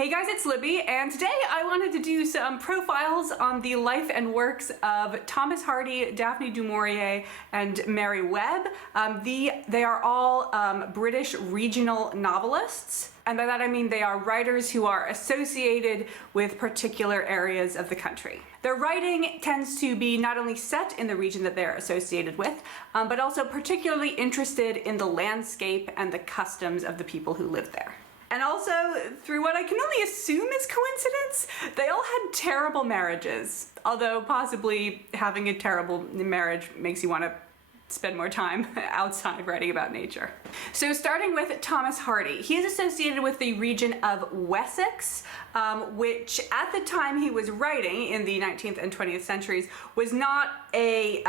Hey guys, it's Libby, and today I wanted to do some profiles on the life and works of Thomas Hardy, Daphne du Maurier, and Mary Webb. They are all British regional novelists, and by that I mean they are writers who are associated with particular areas of the country. Their writing tends to be not only set in the region that they're associated with, but also particularly interested in the landscape and the customs of the people who live there. And also, through what I can only assume is coincidence, they all had terrible marriages. Although possibly having a terrible marriage makes you want to spend more time outside writing about nature. So starting with Thomas Hardy, he is associated with the region of Wessex, which at the time he was writing in the 19th and 20th centuries was not a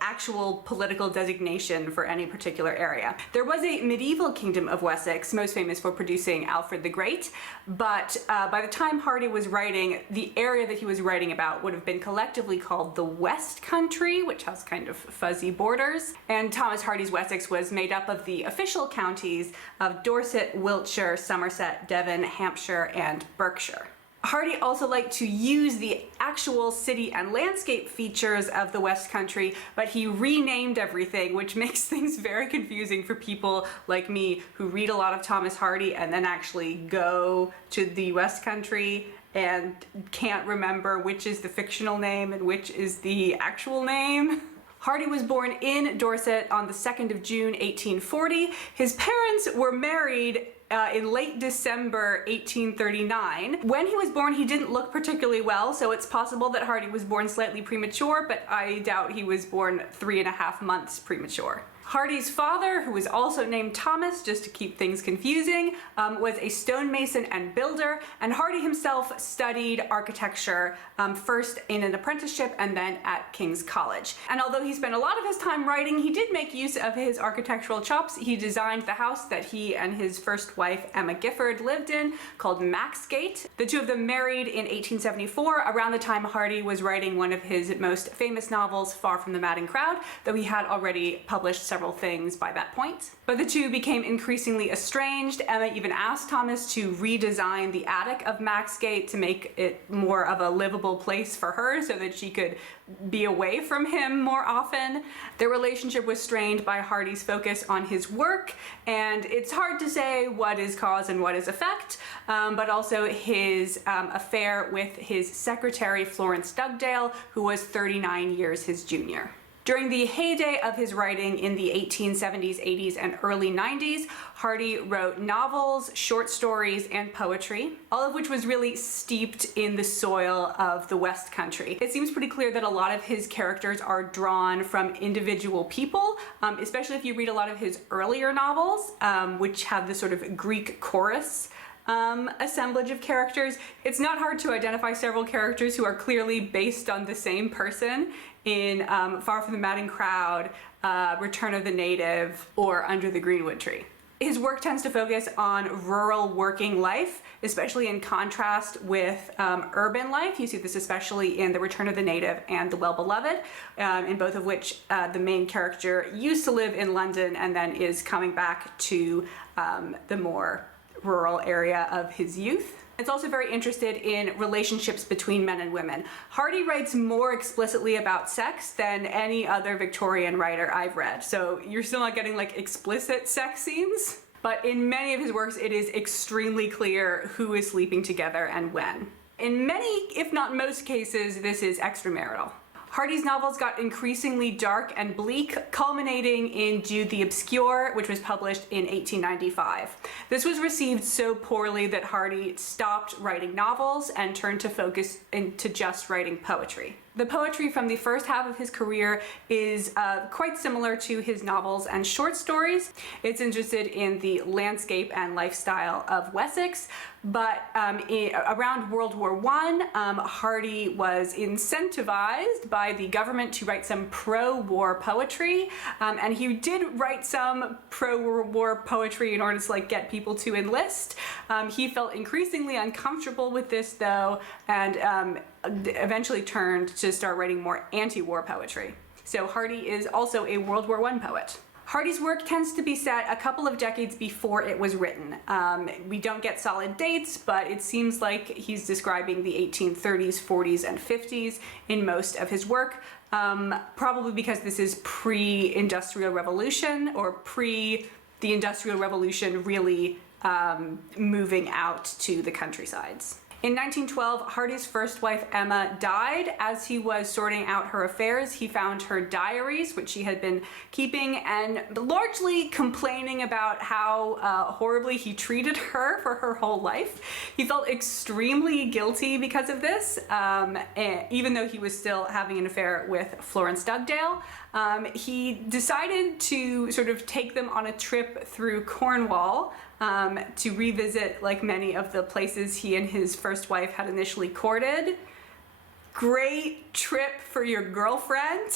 actual political designation for any particular area. There was a medieval kingdom of Wessex, most famous for producing Alfred the Great, but by the time Hardy was writing, the area that he was writing about would have been collectively called the West Country, which has kind of fuzzy borders. And Thomas Hardy's Wessex was made up of the official counties of Dorset, Wiltshire, Somerset, Devon, Hampshire, and Berkshire. Hardy also liked to use the actual city and landscape features of the West Country, but he renamed everything, which makes things very confusing for people like me who read a lot of Thomas Hardy and then actually go to the West Country and can't remember which is the fictional name and which is the actual name. Hardy was born in Dorset on the 2nd of June, 1840. His parents were married in late December 1839. When he was born, he didn't look particularly well, so it's possible that Hardy was born slightly premature, but I doubt he was born 3.5 months premature. Hardy's father, who was also named Thomas, just to keep things confusing, was a stonemason and builder, and Hardy himself studied architecture first in an apprenticeship and then at King's College. And although he spent a lot of his time writing, he did make use of his architectural chops. He designed the house that he and his first wife, Emma Gifford, lived in, called Maxgate. The two of them married in 1874, around the time Hardy was writing one of his most famous novels, Far from the Madding Crowd, though he had already published several things by that point. But the two became increasingly estranged. Emma even asked Thomas to redesign the attic of Maxgate to make it more of a livable place for her so that she could be away from him more often. Their relationship was strained by Hardy's focus on his work, and it's hard to say what is cause and what is effect, but also his affair with his secretary Florence Dugdale, who was 39 years his junior. During the heyday of his writing in the 1870s, 80s, and early 90s, Hardy wrote novels, short stories, and poetry, all of which was really steeped in the soil of the West Country. It seems pretty clear that a lot of his characters are drawn from individual people, especially if you read a lot of his earlier novels, which have this sort of Greek chorus assemblage of characters. It's not hard to identify several characters who are clearly based on the same person in Far from the Madding Crowd, Return of the Native, or Under the Greenwood Tree. His work tends to focus on rural working life, especially in contrast with urban life. You see this especially in The Return of the Native and The Well-Beloved, in both of which the main character used to live in London and then is coming back to the more rural area of his youth. It's also very interested in relationships between men and women. Hardy writes more explicitly about sex than any other Victorian writer I've read. So you're still not getting like explicit sex scenes, but in many of his works it is extremely clear who is sleeping together and when. In many, if not most cases, this is extramarital. Hardy's novels got increasingly dark and bleak, culminating in Jude the Obscure, which was published in 1895. This was received so poorly that Hardy stopped writing novels and turned to focus into just writing poetry. The poetry from the first half of his career is quite similar to his novels and short stories. It's interested in the landscape and lifestyle of Wessex, but around World War I, Hardy was incentivized by the government to write some pro-war poetry, and he did write some pro-war poetry in order to like get people to enlist. He felt increasingly uncomfortable with this though, and eventually turned to start writing more anti-war poetry. So Hardy is also a World War I poet. Hardy's work tends to be set a couple of decades before it was written. We don't get solid dates, but it seems like he's describing the 1830s, 40s, and 50s in most of his work, probably because this is pre-Industrial Revolution, or pre the Industrial Revolution really moving out to the countrysides. In 1912, Hardy's first wife, Emma, died. As he was sorting out her affairs, he found her diaries, which she had been keeping, and largely complaining about how horribly he treated her for her whole life. He felt extremely guilty because of this, even though he was still having an affair with Florence Dugdale. He decided to sort of take them on a trip through Cornwall, to revisit like many of the places he and his first wife had initially courted. Great trip for your girlfriend.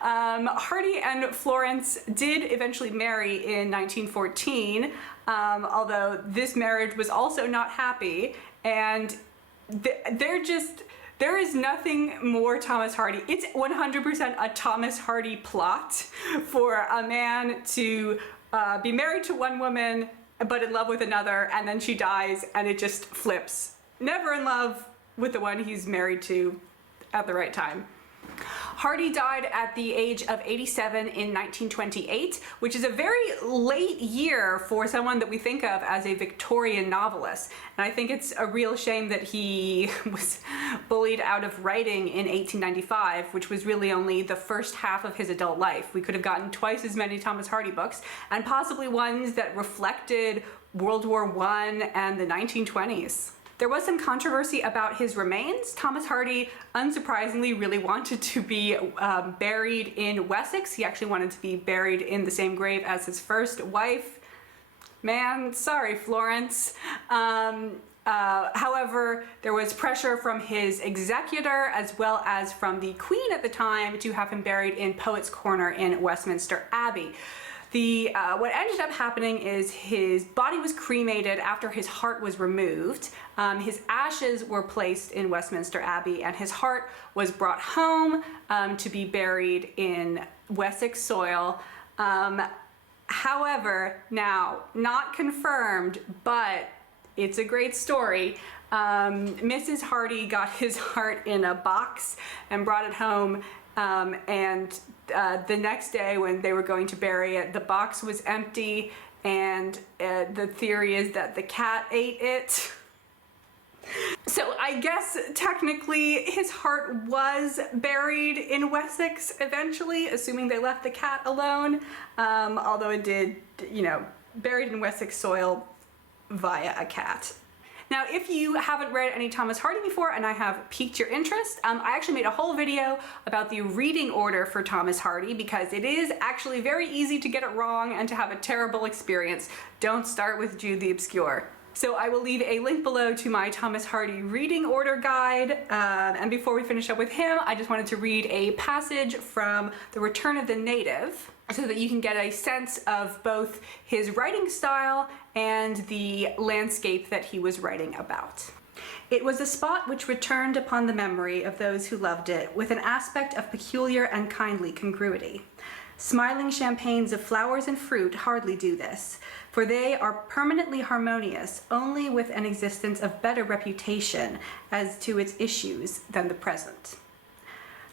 Hardy and Florence did eventually marry in 1914, although this marriage was also not happy, and there is nothing more Thomas Hardy. It's 100% a Thomas Hardy plot for a man to be married to one woman but in love with another, and then she dies and it just flips. Never in love with the one he's married to at the right time. Hardy died at the age of 87 in 1928, which is a very late year for someone that we think of as a Victorian novelist. And I think it's a real shame that he was bullied out of writing in 1895, which was really only the first half of his adult life. We could have gotten twice as many Thomas Hardy books, and possibly ones that reflected World War I and the 1920s. There was some controversy about his remains. Thomas Hardy, unsurprisingly, really wanted to be buried in Wessex. He actually wanted to be buried in the same grave as his first wife. Man, sorry, Florence. However, there was pressure from his executor as well as from the Queen at the time to have him buried in Poets' Corner in Westminster Abbey. What ended up happening is his body was cremated after his heart was removed. His ashes were placed in Westminster Abbey, and his heart was brought home to be buried in Wessex soil. However, now, not confirmed, but it's a great story. Mrs. Hardy got his heart in a box and brought it home, and the next day when they were going to bury it, the box was empty, and the theory is that the cat ate it. So I guess technically his heart was buried in Wessex eventually, assuming they left the cat alone, although it did, buried in Wessex soil via a cat. Now, if you haven't read any Thomas Hardy before and I have piqued your interest, I actually made a whole video about the reading order for Thomas Hardy because it is actually very easy to get it wrong and to have a terrible experience. Don't start with Jude the Obscure. So I will leave a link below to my Thomas Hardy reading order guide. And before we finish up with him, I just wanted to read a passage from The Return of the Native so that you can get a sense of both his writing style and the landscape that he was writing about. It was a spot which returned upon the memory of those who loved it with an aspect of peculiar and kindly congruity. Smiling champagnes of flowers and fruit hardly do this, for they are permanently harmonious only with an existence of better reputation as to its issues than the present.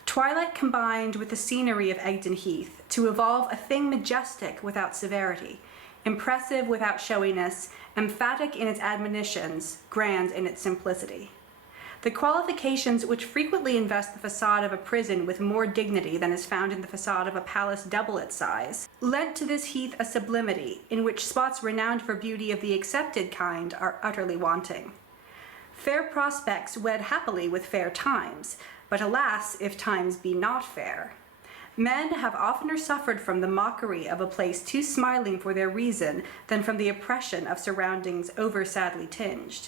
Twilight combined with the scenery of Egdon Heath to evolve a thing majestic without severity, impressive without showiness, emphatic in its admonitions, grand in its simplicity. The qualifications which frequently invest the facade of a prison with more dignity than is found in the facade of a palace double its size, lent to this heath a sublimity in which spots renowned for beauty of the accepted kind are utterly wanting. Fair prospects wed happily with fair times, but alas, if times be not fair. Men have oftener suffered from the mockery of a place too smiling for their reason than from the oppression of surroundings over sadly tinged.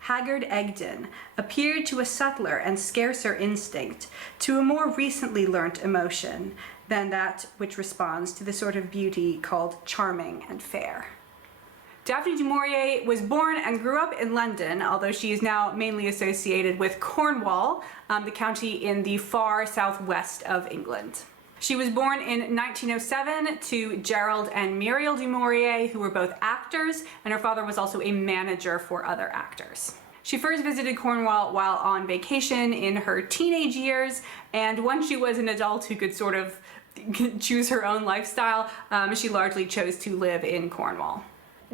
Haggard Egdon appeared to a subtler and scarcer instinct, to a more recently learnt emotion, than that which responds to the sort of beauty called charming and fair. Daphne du Maurier was born and grew up in London, although she is now mainly associated with Cornwall, the county in the far southwest of England. She was born in 1907 to Gerald and Muriel du Maurier, who were both actors, and her father was also a manager for other actors. She first visited Cornwall while on vacation in her teenage years, and once she was an adult who could sort of choose her own lifestyle, she largely chose to live in Cornwall.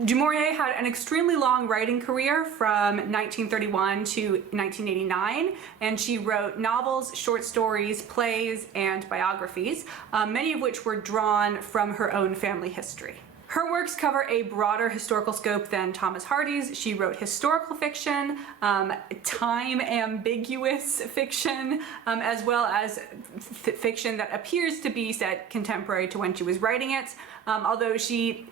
Du Maurier had an extremely long writing career from 1931 to 1989, and she wrote novels, short stories, plays, and biographies, many of which were drawn from her own family history. Her works cover a broader historical scope than Thomas Hardy's. She wrote historical fiction, time-ambiguous fiction, as well as fiction that appears to be set contemporary to when she was writing it, although she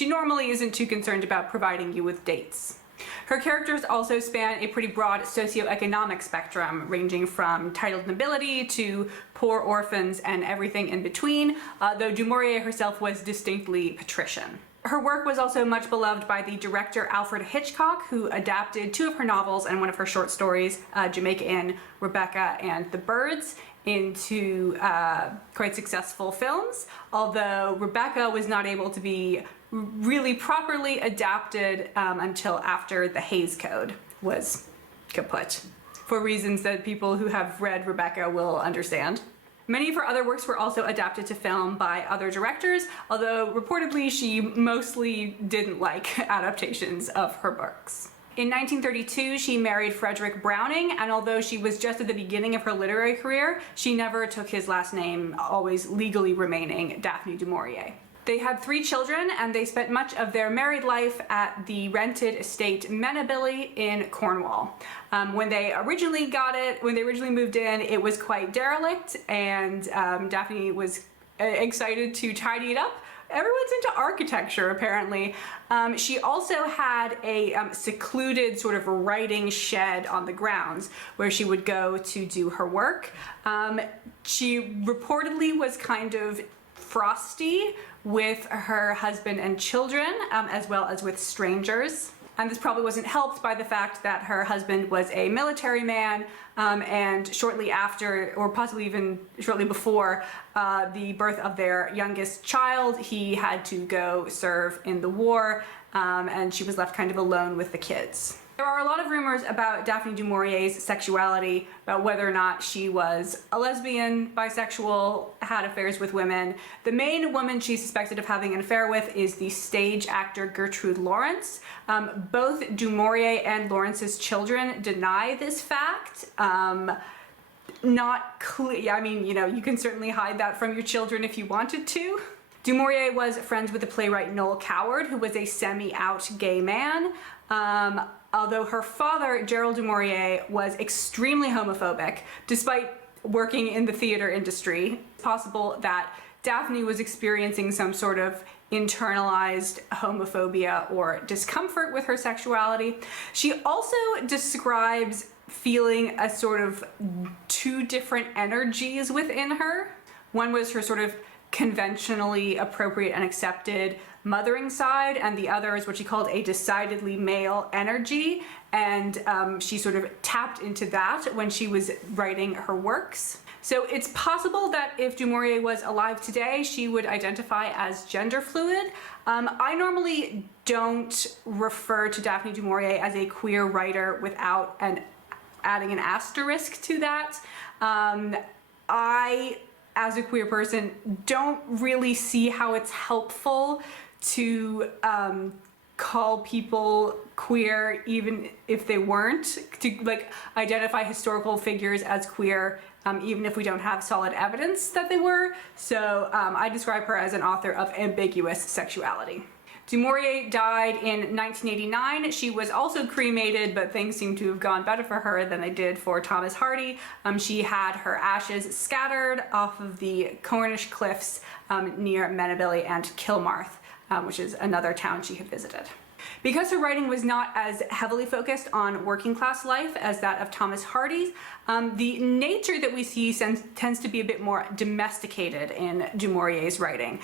normally isn't too concerned about providing you with dates. Her characters also span a pretty broad socioeconomic spectrum, ranging from titled nobility to poor orphans and everything in between, though Du Maurier herself was distinctly patrician. Her work was also much beloved by the director Alfred Hitchcock, who adapted 2 of her novels and one of her short stories, Jamaica Inn, Rebecca, and the Birds, into quite successful films, although Rebecca was not able to be really properly adapted until after the Hays Code was kaput, for reasons that people who have read Rebecca will understand. Many of her other works were also adapted to film by other directors, although reportedly she mostly didn't like adaptations of her books. In 1932, she married Frederick Browning, and although she was just at the beginning of her literary career, she never took his last name, always legally remaining Daphne du Maurier. They had 3 children, and they spent much of their married life at the rented estate Menabilly in Cornwall. When they originally moved in, it was quite derelict, and Daphne was excited to tidy it up. Everyone's into architecture, apparently. She also had a secluded sort of writing shed on the grounds where she would go to do her work. She reportedly was kind of frosty with her husband and children, as well as with strangers. And this probably wasn't helped by the fact that her husband was a military man, and shortly after, or possibly even shortly before, the birth of their youngest child, he had to go serve in the war, and she was left kind of alone with the kids. There are a lot of rumors about Daphne du Maurier's sexuality, about whether or not she was a lesbian, bisexual, had affairs with women. The main woman she's suspected of having an affair with is the stage actor Gertrude Lawrence. Both du Maurier and Lawrence's children deny this fact. Not clear. I mean, you can certainly hide that from your children if you wanted to. Du Maurier was friends with the playwright Noel Coward, who was a semi-out gay man. Although her father, Gerald du Maurier, was extremely homophobic, despite working in the theater industry. It's possible that Daphne was experiencing some sort of internalized homophobia or discomfort with her sexuality. She also describes feeling a sort of 2 different energies within her. One was her sort of conventionally appropriate and accepted mothering side, and the other is what she called a decidedly male energy, and she sort of tapped into that when she was writing her works. So it's possible that if du Maurier was alive today, she would identify as gender fluid. I normally don't refer to Daphne du Maurier as a queer writer without adding an asterisk to that. I, as a queer person, don't really see how it's helpful to call people queer even if they weren't, to identify historical figures as queer even if we don't have solid evidence that they were. So I describe her as an author of ambiguous sexuality. Du Maurier died in 1989. She was also cremated, but things seem to have gone better for her than they did for Thomas Hardy. She had her ashes scattered off of the Cornish cliffs near Menabilly and Kilmarth, which is another town she had visited. Because her writing was not as heavily focused on working class life as that of Thomas Hardy's, the nature that we see tends to be a bit more domesticated in du Maurier's writing.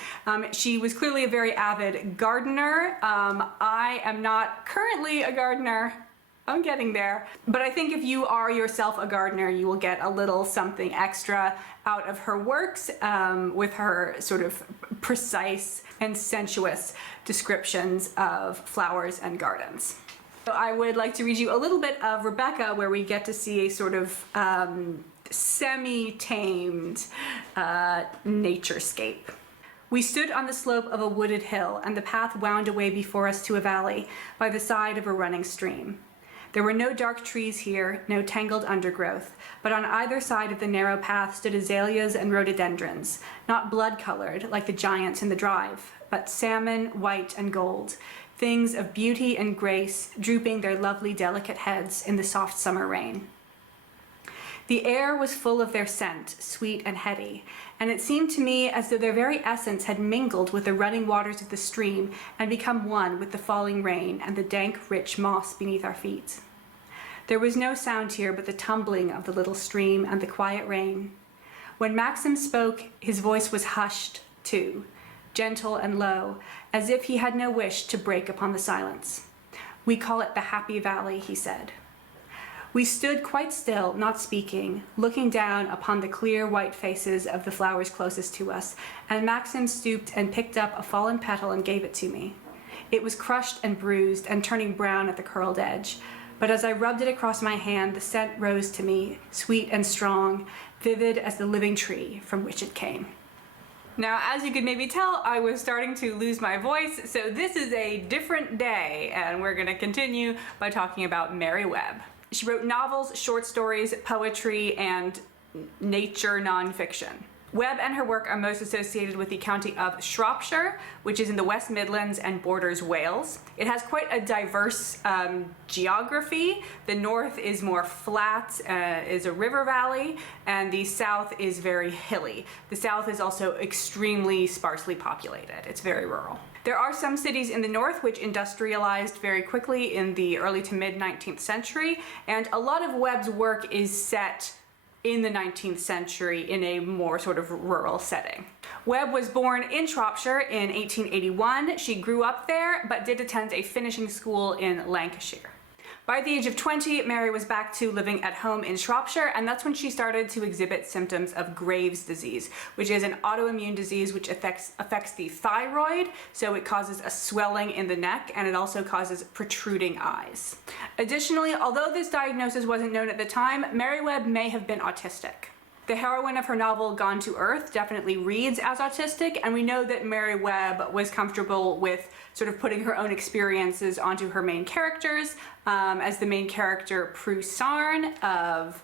She was clearly a very avid gardener. I am not currently a gardener. I'm getting there. But I think if you are yourself a gardener, you will get a little something extra out of her works with her sort of precise and sensuous descriptions of flowers and gardens. So I would like to read you a little bit of Rebecca, where we get to see a sort of semi-tamed naturescape. We stood on the slope of a wooded hill, and the path wound away before us to a valley by the side of a running stream. There were no dark trees here, no tangled undergrowth, but on either side of the narrow path stood azaleas and rhododendrons, not blood-colored like the giants in the drive, but salmon, white, and gold, things of beauty and grace drooping their lovely delicate heads in the soft summer rain. The air was full of their scent, sweet and heady, and it seemed to me as though their very essence had mingled with the running waters of the stream and become one with the falling rain and the dank, rich moss beneath our feet. There was no sound here but the tumbling of the little stream and the quiet rain. When Maxim spoke, his voice was hushed, too, gentle and low, as if he had no wish to break upon the silence. "We call it the Happy Valley," he said. We stood quite still, not speaking, looking down upon the clear white faces of the flowers closest to us, and Maxim stooped and picked up a fallen petal and gave it to me. It was crushed and bruised and turning brown at the curled edge, but as I rubbed it across my hand, the scent rose to me, sweet and strong, vivid as the living tree from which it came. Now, as you could maybe tell, I was starting to lose my voice, so this is a different day, and we're gonna continue by talking about Mary Webb. She wrote novels, short stories, poetry, and nature nonfiction. Webb and her work are most associated with the county of Shropshire, which is in the West Midlands and borders Wales. It has quite a diverse geography. The north is more flat, is a river valley, and the south is very hilly. The south is also extremely sparsely populated. It's very rural. There are some cities in the north which industrialized very quickly in the early to mid 19th century, and a lot of Webb's work is set in the 19th century in a more sort of rural setting. Webb was born in Shropshire in 1881. She grew up there, but did attend a finishing school in Lancashire. By the age of 20, Mary was back to living at home in Shropshire, and that's when she started to exhibit symptoms of Graves' disease, which is an autoimmune disease which affects the thyroid, so it causes a swelling in the neck, and it also causes protruding eyes. Additionally, although this diagnosis wasn't known at the time, Mary Webb may have been autistic. The heroine of her novel, Gone to Earth, definitely reads as autistic, and we know that Mary Webb was comfortable with sort of putting her own experiences onto her main characters, as the main character, Prue Sarn of,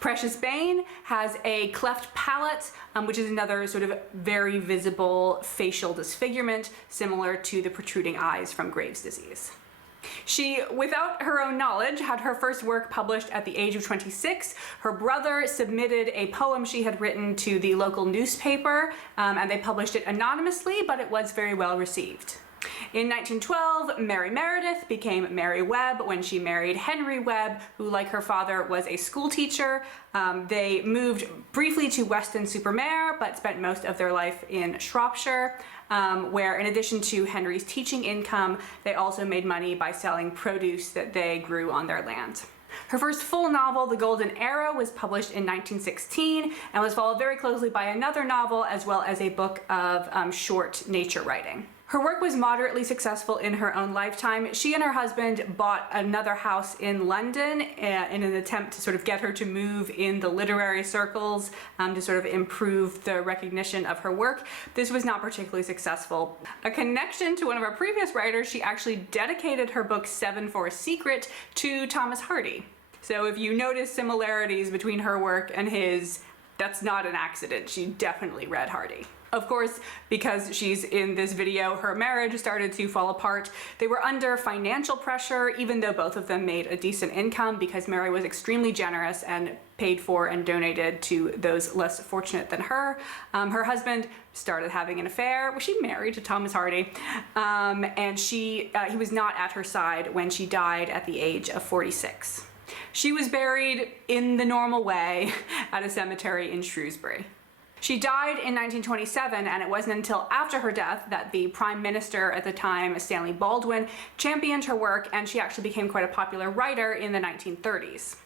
Precious Bane, has a cleft palate, which is another sort of very visible facial disfigurement, similar to the protruding eyes from Graves' disease. She, without her own knowledge, had her first work published at the age of 26. Her brother submitted a poem she had written to the local newspaper, and they published it anonymously, but it was very well received. In 1912, Mary Meredith became Mary Webb when she married Henry Webb, who, like her father, was a school teacher. They moved briefly to Weston-super-Mare, but spent most of their life in Shropshire, where in addition to Henry's teaching income, they also made money by selling produce that they grew on their land. Her first full novel, The Golden Arrow, was published in 1916 and was followed very closely by another novel as well as a book of short nature writing. Her work was moderately successful in her own lifetime. She and her husband bought another house in London in an attempt to sort of get her to move in the literary circles to sort of improve the recognition of her work. This was not particularly successful. A connection to one of our previous writers, she actually dedicated her book Seven for a Secret to Thomas Hardy. So if you notice similarities between her work and his, that's not an accident. She definitely read Hardy. Of course, because she's in this video, her marriage started to fall apart. They were under financial pressure, even though both of them made a decent income, because Mary was extremely generous and paid for and donated to those less fortunate than her. Her husband started having an affair. Well, she married to Thomas Hardy, and he was not at her side when she died at the age of 46. She was buried in the normal way at a cemetery in Shrewsbury. She died in 1927, and it wasn't until after her death that the Prime Minister at the time, Stanley Baldwin, championed her work, and she actually became quite a popular writer in the 1930s.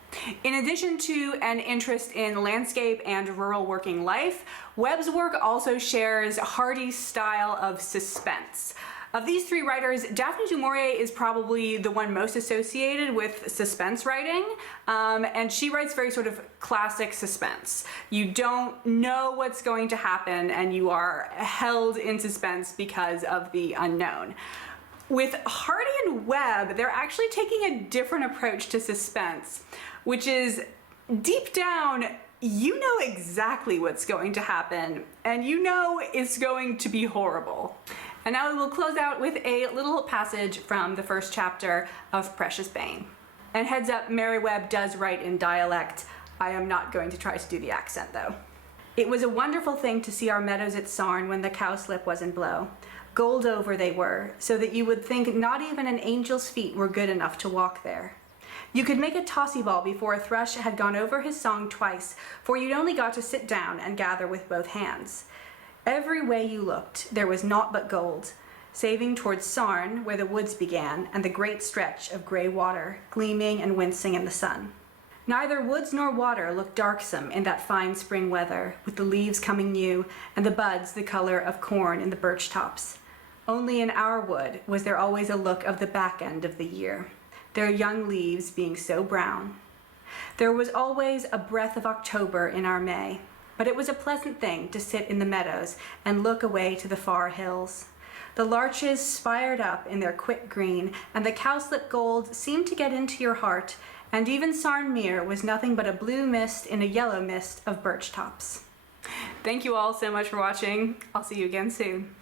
In addition to an interest in landscape and rural working life, Webb's work also shares Hardy's style of suspense. Of these three writers, Daphne du Maurier is probably the one most associated with suspense writing, and she writes very sort of classic suspense. You don't know what's going to happen, and you are held in suspense because of the unknown. With Hardy and Webb, they're actually taking a different approach to suspense, which is deep down, you know exactly what's going to happen, and you know it's going to be horrible. And now we will close out with a little passage from the first chapter of Precious Bane. And heads up, Mary Webb does write in dialect. I am not going to try to do the accent though. It was a wonderful thing to see our meadows at Sarn when the cowslip was in blow. Gold over they were, so that you would think not even an angel's feet were good enough to walk there. You could make a tossy ball before a thrush had gone over his song twice, for you'd only got to sit down and gather with both hands. Every way you looked, there was naught but gold, saving towards Sarn, where the woods began, and the great stretch of grey water, gleaming and wincing in the sun. Neither woods nor water looked darksome in that fine spring weather, with the leaves coming new, and the buds the color of corn in the birch tops. Only in our wood was there always a look of the back end of the year, their young leaves being so brown. There was always a breath of October in our May, but it was a pleasant thing to sit in the meadows and look away to the far hills. The larches spired up in their quick green, and the cowslip gold seemed to get into your heart, and even Sarn Mere was nothing but a blue mist in a yellow mist of birch tops. Thank you all so much for watching. I'll see you again soon.